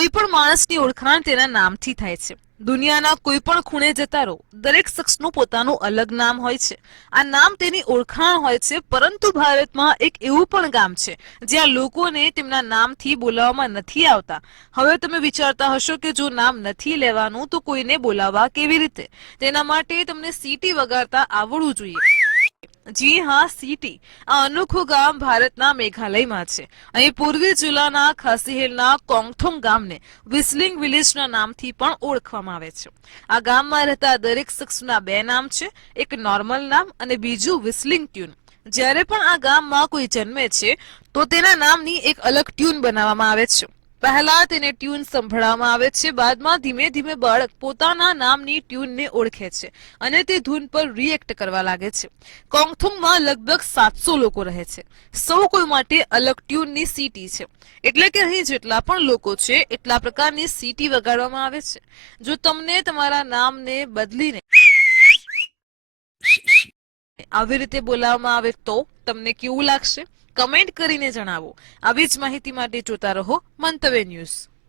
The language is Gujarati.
કોઈ પણ માણસની ઓળખાણ તેના નામથી થાય છે. દુનિયાના કોઈ પણ ખૂણે જતા રહો, દરેક શખ્સનું પોતાનું અલગ નામ હોય છે. આ નામ તેની ઓળખાણ હોય છે. પરંતુ ભારતમાં એક એવું પણ ગામ છે જ્યાં લોકોને તેમના નામથી બોલાવવામાં નથી આવતા. હવે તમે વિચારતા હશો કે જો નામ નથી લેવાનું તો કોઈને બોલાવવા કેવી રીતે? તેના માટે તમને સીટી વગાડતા આવડવું જોઈએ. જી હા, સીટી. આ અનોખું ગામ ભારતના મેઘાલયમાં છે. અહીં પૂર્વી જિલ્લાના ખાસીહિલના કોંગથોંગ ગામને વિસ્લિંગ વિલેજના નામથી પણ ઓળખવામાં આવે છે. આ ગામમાં રહેતા દરેક શખ્સના બે નામ છે, એક નોર્મલ નામ અને બીજું વિસ્લિંગ ટ્યુન. જ્યારે પણ આ ગામમાં કોઈ જન્મે છે તો તેના નામની એક અલગ ટ્યુન બનાવવામાં આવે છે. પહેલા તેને ટ્યુન સંભળાવવામાં આવે છે, બાદમાં ધીમે ધીમે બાળક પોતાના નામની ટ્યુનને ઓળખે છે અને તે ધૂન પર રિએક્ટ કરવા લાગે છે. કોંગથુંગમાં લગભગ 700 લોકો રહે છે. સૌ કોઈ માટે અલગ ટ્યુનની સીટી છે. એટલે કે અહીં જેટલા પણ લોકો છે એટલા પ્રકારની સીટી વગાડવામાં આવે છે. જો તમને તમારા નામને બદલીને આવી રીતે બોલાવવામાં આવે તો તમને કેવું લાગશે? કમેન્ટ કરીને જણાવો. આવી જ માહિતી માટે જોતા રહો મંતવ્ય ન્યૂઝ.